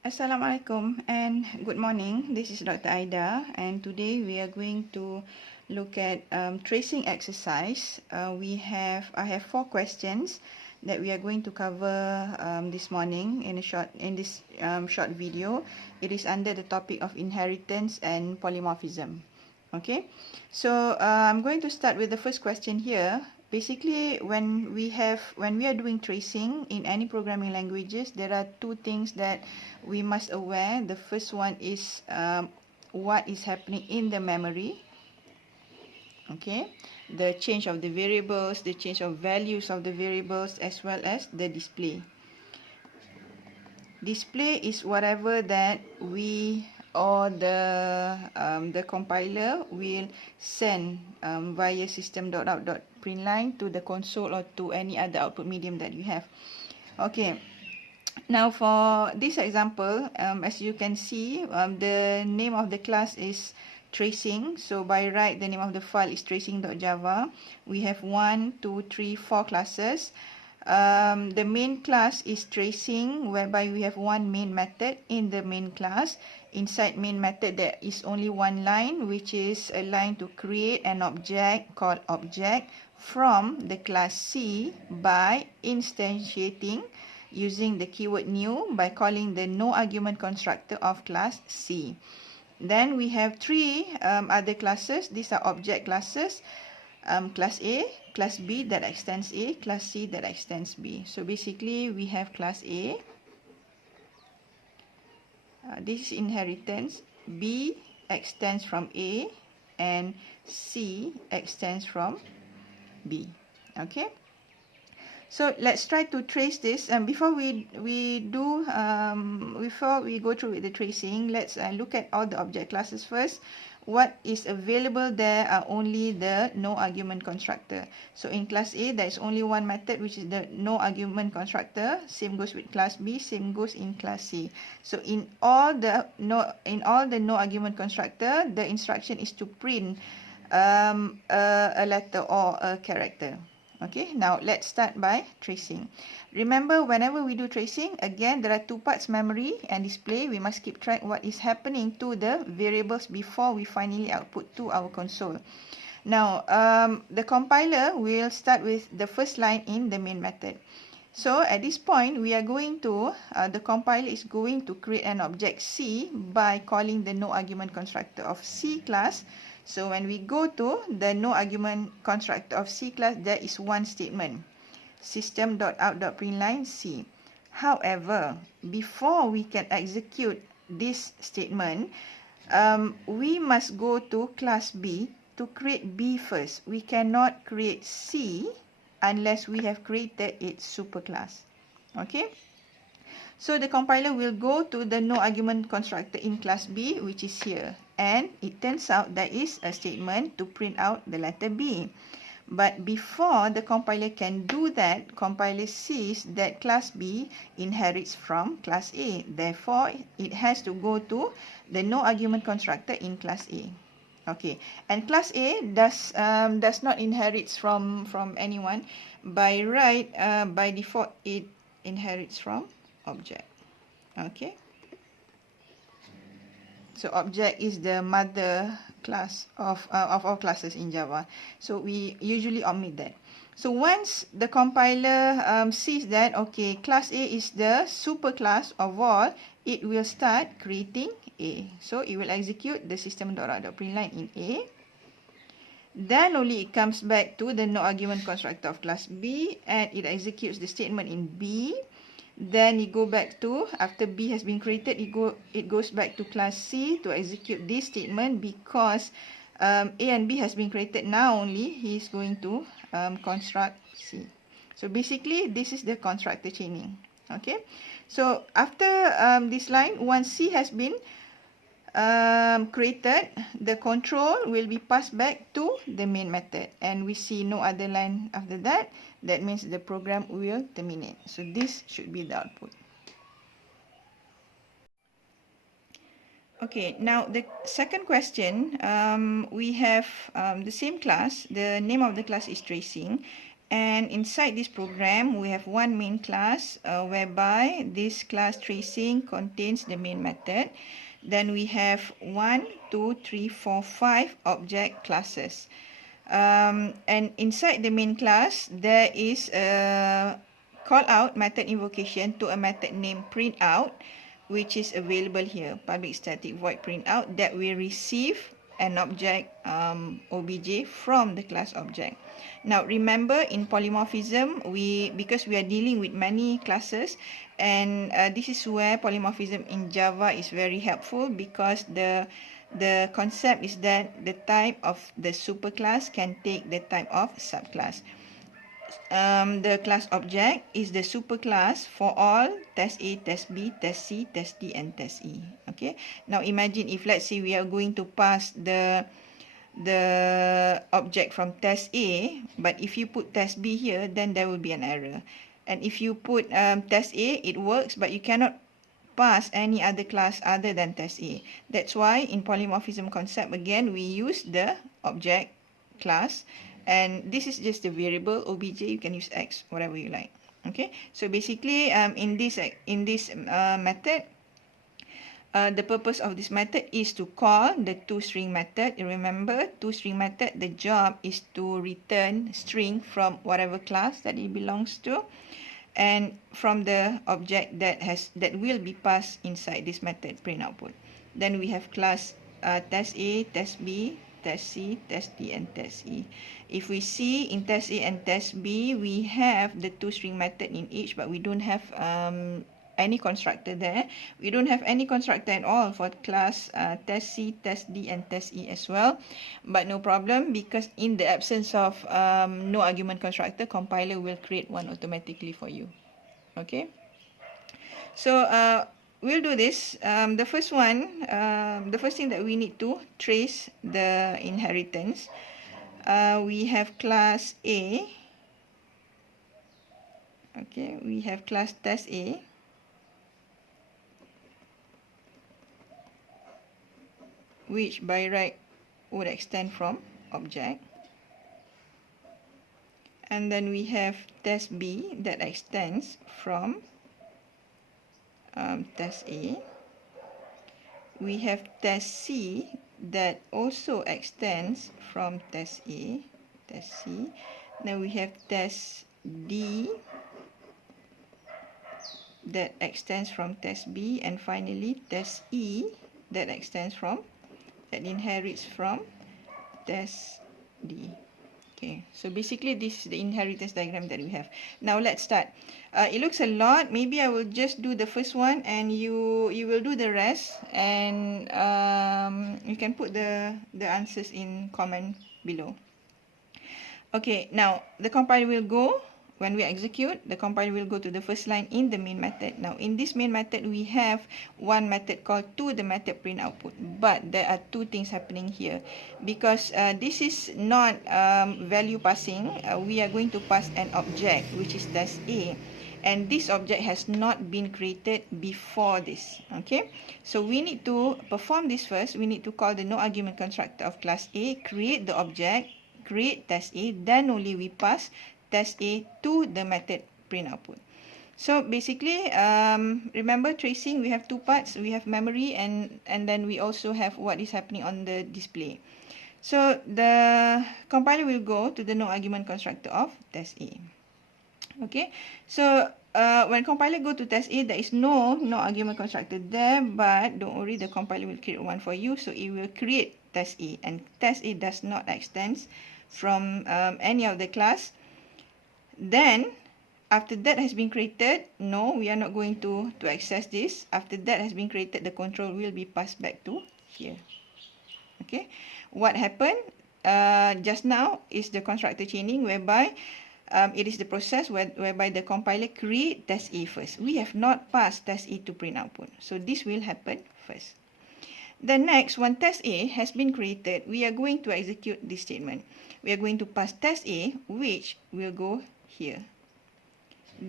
Assalamualaikum and good morning. This is Dr. Aida, and today we are going to look at tracing exercise. I have 4 questions that we are going to cover this morning in this short video. It is under the topic of inheritance and polymorphism. Okay, so I'm going to start with the first question here. Basically, when we are doing tracing in any programming languages, there are 2 things that we must aware. The first one is what is happening in the memory. Okay, the change of the variables, the change of values of the variables, as well as the display. Display is whatever that we or the compiler will send via system.out.println to the console or to any other output medium that you have. Okay, now for this example, as you can see, the name of the class is tracing. So by right, the name of the file is tracing.java. We have 1, 2, 3, 4 classes. The main class is tracing, whereby we have one main method in the main class. Inside main method, there is only one line, which is a line to create an object called object from the class C by instantiating using the keyword new by calling the no argument constructor of class C. Then we have 3 other classes. These are object classes. Class A, class B that extends A, class C that extends B. So basically we have class A. This is inheritance. B extends from A and C extends from B. Okay. So let's try to trace this. And before we go through with the tracing, let's look at all the object classes first. What is available there are only the no argument constructor. So in class A, there is only one method, which is the no argument constructor. Same goes with class B. Same goes in class C. So in all the no argument constructor, the instruction is to print a letter or a character. Okay, now let's start by tracing. Remember, whenever we do tracing, again, there are 2 parts, memory and display. We must keep track what is happening to the variables before we finally output to our console. Now, the compiler will start with the first line in the main method. So at this point, we are going to, the compiler is going to create an object C by calling the no argument constructor of C class. So when we go to the no argument constructor of C class, there is one statement, system.out.println C. However, before we can execute this statement, we must go to class B to create B first. We cannot create C unless we have created its superclass. Okay. So the compiler will go to the no argument constructor in class B, which is here. And it turns out there is a statement to print out the letter B. But before the compiler can do that, compiler sees that class B inherits from class A. Therefore, it has to go to the no argument constructor in class A. Okay, and class A does not inherit from anyone. By right, by default, it inherits from object. Okay, so object is the mother class of all classes in Java. So we usually omit that. So once the compiler sees that, okay, class A is the superclass of all, it will start creating A. So it will execute the system.out.println in A. Then only it comes back to the no argument constructor of class B and it executes the statement in B. Then it go back to, after B has been created, it goes back to class C to execute this statement because A and B has been created. Now only he is going to construct C. So basically, this is the constructor chaining. Okay. So after this line, once C has been created, the control will be passed back to the main method. And we see no other line after that. That means the program will terminate. So this should be the output. Okay, now the second question, we have the same class. The name of the class is tracing. And inside this program, we have one main class whereby this class tracing contains the main method. Then we have 1, 2, 3, 4, 5 object classes. And inside the main class, there is a call out method invocation to a method named printout, which is available here, public static void printout, that will receive an object obj from the class object. Now remember, in polymorphism, because we are dealing with many classes, and this is where polymorphism in Java is very helpful, because the concept is that the type of the superclass can take the type of subclass. The class object is the superclass for all test A, test B, test C, test D, and test E. Okay. Now imagine if, let's say, we are going to pass the object from test A, but if you put test B here, then there will be an error. And if you put test A, it works, but you cannot pass any other class other than test A. That's why in polymorphism concept, again, we use the object class, and this is just a variable obj. You can use x, whatever you like. Okay, so basically in this method, the purpose of this method is to call the toString method. Remember, toString method, the job is to return string from whatever class that it belongs to, and from the object that will be passed inside this method print output. Then we have class test A, test B, test C, test D, and test E. If we see in test A and test B, we have the toString method in each, but we don't have any constructor there. We don't have any constructor at all for class test C, test D, and test E as well. But no problem, because in the absence of no argument constructor, compiler will create one automatically for you. Okay. So we'll do this. The first one, the first thing that we need to trace the inheritance. We have class A. Okay, we have class test A. Which by right would extend from object. And then we have test B that extends from test A. We have test C that also extends from test A, test C. Then we have test D that extends from test B, and finally test E that inherits from test D. Okay, so basically this is the inheritance diagram that we have. Now let's start. It looks a lot. Maybe I will just do the first one, and you will do the rest, and you can put the answers in comment below. Okay, now the compiler will go. When we execute, the compiler will go to the first line in the main method. Now, in this main method, we have one method called to the method print output. But there are two things happening here. Because this is not value passing, we are going to pass an object, which is test A. And this object has not been created before this. Okay, so we need to perform this first. We need to call the no argument constructor of class A, create the object, create test A, then only we pass test A to the method print output. So basically, remember tracing, we have two parts. We have memory, and then we also have what is happening on the display. So the compiler will go to the no argument constructor of test A. Okay, so when compiler go to test A, there is no argument constructor there, but don't worry, the compiler will create one for you. So it will create test A, and test A does not extend from any of the class. Then, after that has been created, no, we are not going to access this. After that has been created, the control will be passed back to here. Okay, what happened just now is the constructor chaining, whereby it is the process whereby the compiler create test A first. We have not passed test A to print output, so this will happen first. The next, when test A has been created, we are going to execute this statement. We are going to pass test A, which will go here,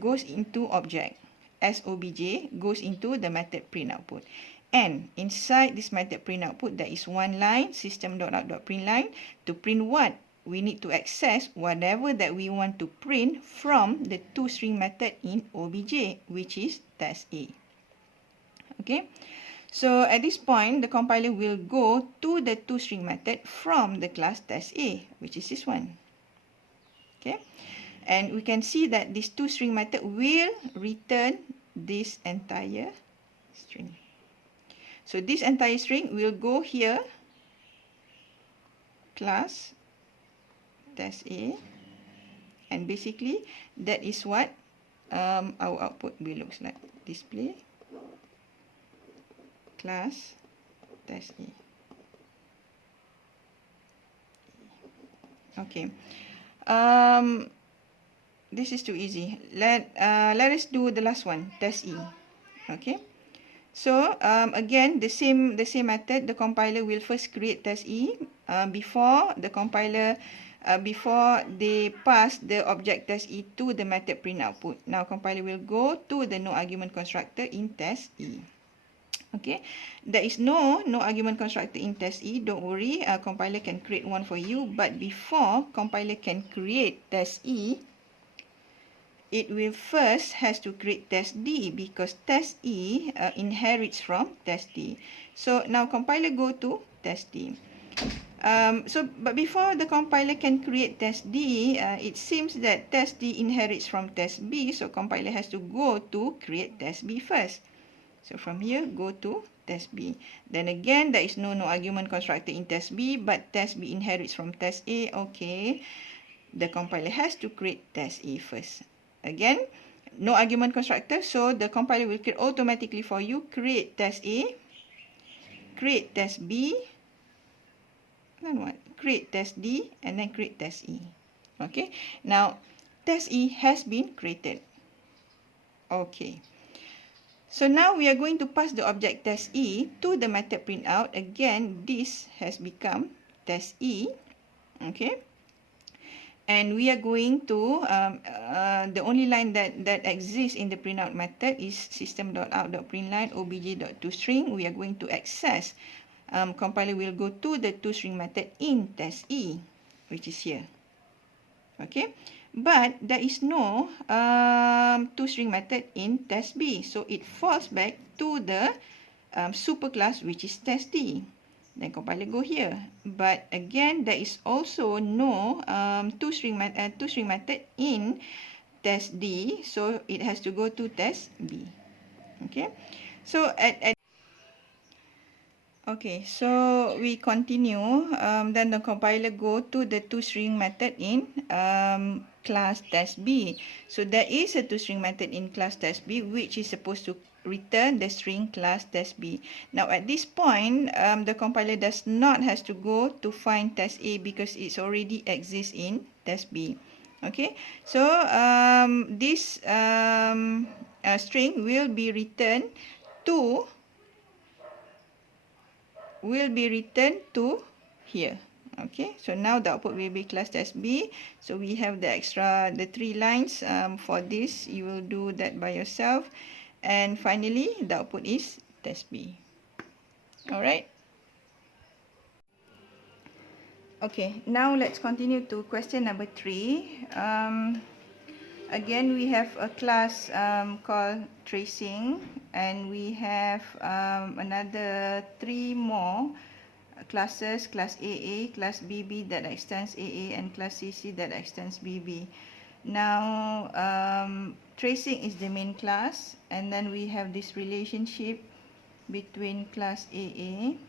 goes into object, as obj goes into the method print output. And inside this method print output, there is one line, system.out.println, to print what? we need to access whatever that we want to print from the toString method in OBJ, which is test A. Okay, so at this point, the compiler will go to the toString method from the class test A, which is this one. Okay, and we can see that this toString method will return this entire string. So this entire string will go here, class test A, and basically that is what our output will look like. Display class test A. Okay, this is too easy. Let us do the last one, test E. Okay, so again the same method. The compiler will first create test E before the compiler before they pass the object test E to the method print output. Now compiler will go to the no argument constructor in test E. Okay, there is no argument constructor in test E. Don't worry, compiler can create one for you. But before compiler can create test E, it will first has to create test D, because test E inherits from test D. So now compiler go to test D. But before the compiler can create test D, it seems that test D inherits from test B. So compiler has to go to create test B first. So from here, go to test B. Then again, there is no argument constructor in test B, but test B inherits from test A. Okay, the compiler has to create test A first. Again, no argument constructor, so the compiler will create automatically for you. Create test A, create test B, then what? Create test D, and then create test E. Okay, now test E has been created. Okay, so now we are going to pass the object test E to the method printout. Again, this has become test E. Okay, and we are going to the only line that exists in the printout method is system.out.println obj.toString. We are going to access. Compiler will go to the toString method in test E, which is here. Okay, but there is no toString method in test B, so it falls back to the superclass, which is test D. Then compiler go here, but again there is also no toString method in test D, so it has to go to test B. Okay, so okay, so we continue. Then the compiler go to the toString method in class test B. So there is a toString method in class test B, which is supposed to return the string class test B. Now at this point, the compiler does not has to go to find test A, because it already exists in test B. Okay, so this string will be returned to here. Okay, so now the output will be class test B. So we have the 3 lines. For this, you will do that by yourself. And finally, the output is test B. All right. Okay, now let's continue to question number 3. Again, we have a class called tracing, and we have another 3 more classes: class AA, class BB that extends AA, and class CC that extends BB. Now, tracing is the main class, and then we have this relationship between class AA,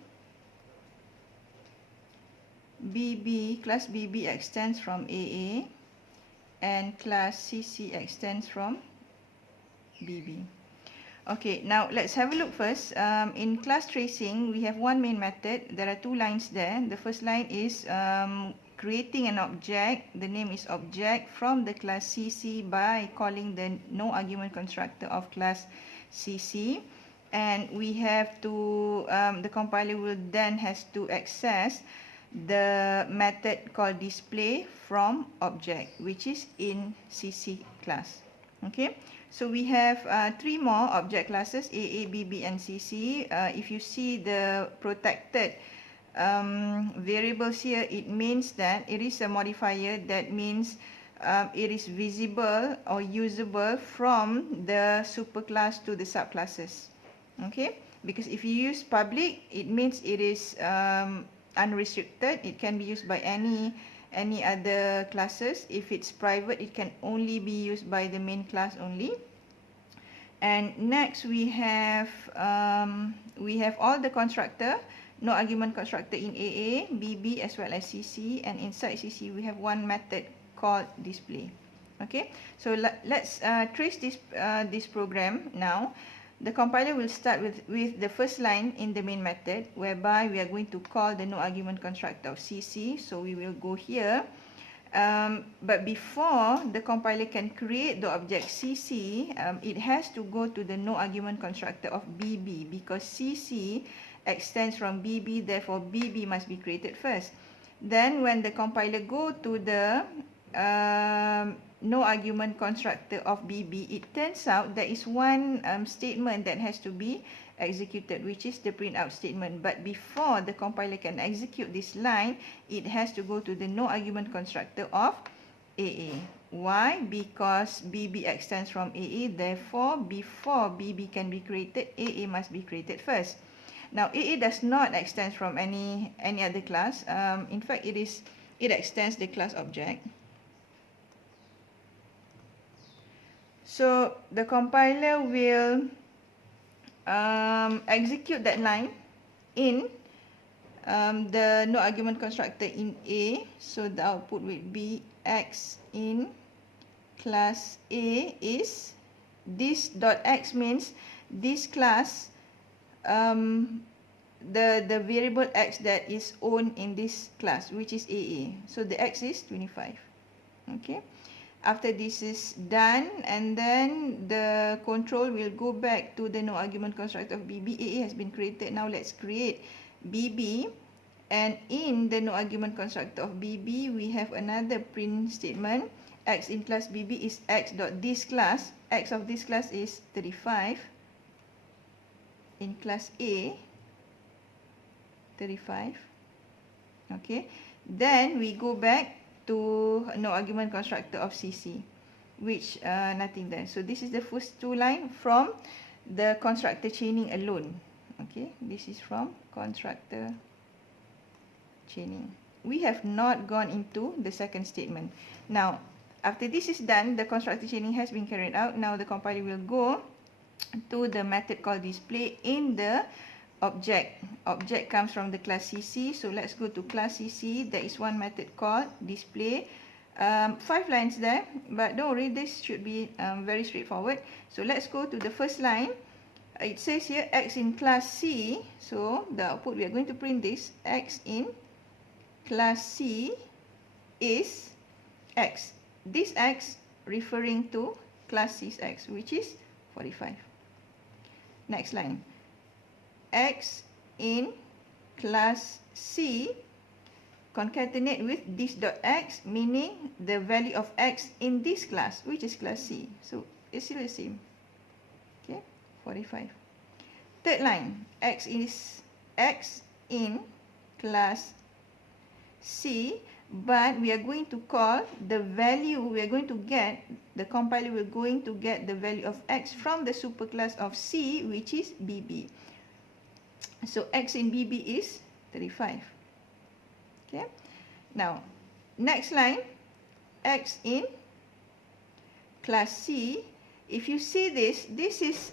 BB, class BB extends from AA, and class CC extends from BB. Okay, now let's have a look first. In class tracing, we have one main method. There are 2 lines there. The first line is creating an object. The name is object from the class CC by calling the no argument constructor of class CC. And we have to, the compiler will then has to access the method called display from object, which is in CC class. Okay, so we have 3 more object classes: AA, BB, and CC. If you see the protected variables here, it means that it is a modifier. That means it is visible or usable from the superclass to the subclasses. Okay, because if you use public, it means it is unrestricted. It can be used by any other classes. If it's private, it can only be used by the main class only. And next we have all the constructor, no argument constructor in AA, BB as well as CC, and inside CC we have one method called display. Okay, so let's trace this program now. The compiler will start with the first line in the main method, whereby we are going to call the no argument constructor of CC. So we will go here. But before the compiler can create the object CC, it has to go to the no argument constructor of BB, because CC extends from BB, therefore BB must be created first. Then when the compiler go to the no argument constructor of BB, it turns out there is one statement that has to be executed, which is the printout statement. But before the compiler can execute this line, it has to go to the no argument constructor of AA. Why? Because BB extends from AA, therefore before BB can be created, AA must be created first. Now AA does not extend from any other class. In fact, it extends the class object. So the compiler will execute that line in the no argument constructor in A. So the output will be X in class A is this dot X, means this class, the variable X that is owned in this class, which is AA. So the X is 25. Okay. After this is done, and then the control will go back to the no argument constructor of BB. AA has been created. Now let's create BB, and in the no argument constructor of BB we have another print statement. X in class BB is X dot this class. X of this class is 35. In class A, 35. Okay, then we go back to no argument constructor of CC, which nothing there. So this is the first two line from the constructor chaining alone. Okay, this is from constructor chaining. We have not gone into the second statement. Now, after this is done, the constructor chaining has been carried out. Now the compiler will go to the method called display in the object. Object comes from the class CC, so let's go to class CC. There is one method called display. 5 lines there, but don't worry, this should be very straightforward. So let's go to the first line. It says here X in class C, so the output we are going to print this. X in class C is X. This X referring to class C's X, which is 45. Next line. X in class C concatenate with this dot X, meaning the value of X in this class, which is class C. So it's still the same. Okay, 45. Third line. X is X in class C, but we are going to call the value we are going to get, the compiler will going to get the value of X from the superclass of C, which is BB. So X in BB is 35. Okay. Now, next line, X in class C. If you see this, this is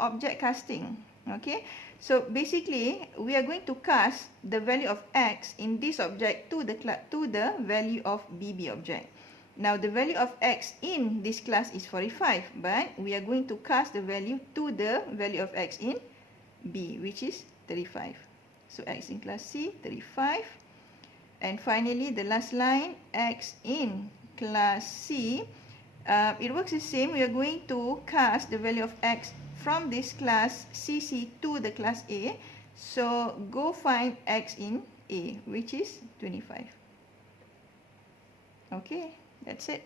object casting. Okay. So basically, we are going to cast the value of X in this object to the value of BB object. Now, the value of X in this class is 45, but we are going to cast the value to the value of X in B, which is 35. So X in class C, 35. And finally, the last line, X in class C. It works the same. We are going to cast the value of X from this class CC to the class A. So go find X in A, which is 25. Okay, that's it.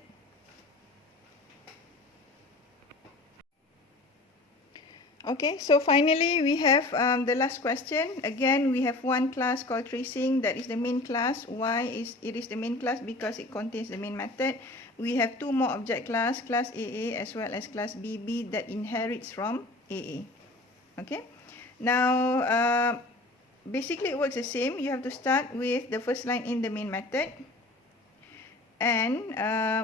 Okay, so finally we have the last question. Again, we have one class called tracing, that is the main class. Why is it is the main class? Because it contains the main method. We have two more object class AA as well as class BB, that inherits from AA. Okay, now basically it works the same. You have to start with the first line in the main method, and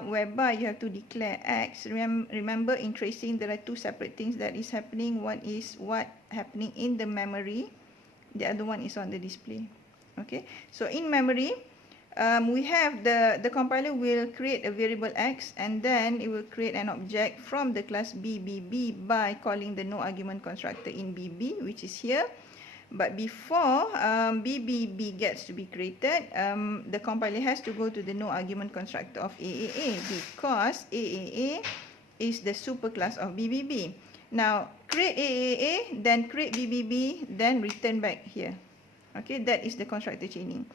whereby you have to declare x. Remember, in tracing there are two separate things that is happening. One is what happening in the memory, the other one is on the display. Okay, so in memory, we have the compiler will create a variable x, and then it will create an object from the class BBB by calling the no argument constructor in BB, which is here. But before BBB gets to be created, the compiler has to go to the no argument constructor of AAA, because AAA is the superclass of BBB. Now, create AAA, then create BBB, then return back here. Okay, that is the constructor chaining.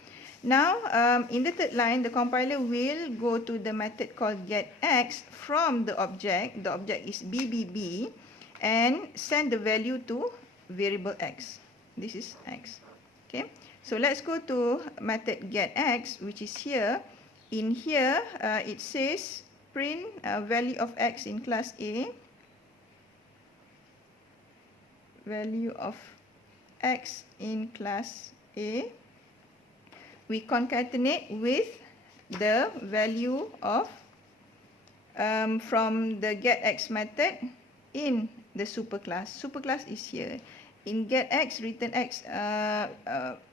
Now, in the third line, the compiler will go to the method called getX from the object. The object is BBB, and send the value to variable x. This is x. Okay, so let's go to method getX, which is here. In here, it says print value of x in class A. Value of x in class A. We concatenate with the value of from the getX method in the superclass. Superclass is here. In getX, return x.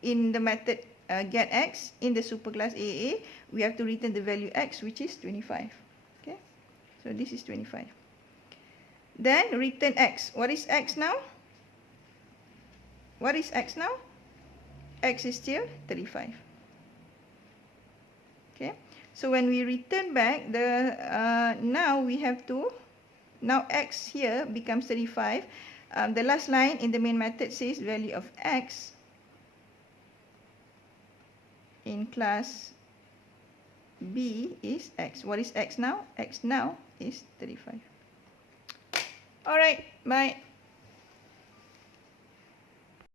In the method getX, in the superclass AA, we have to return the value x, which is 25. Okay, so this is 25. Then return x. What is x now? What is x now? X is still 35. Okay, so when we return back the now we have to, now x here becomes 35. The last line in the main method says value of x in class B is x. What is x now? X now is 35. All right, bye.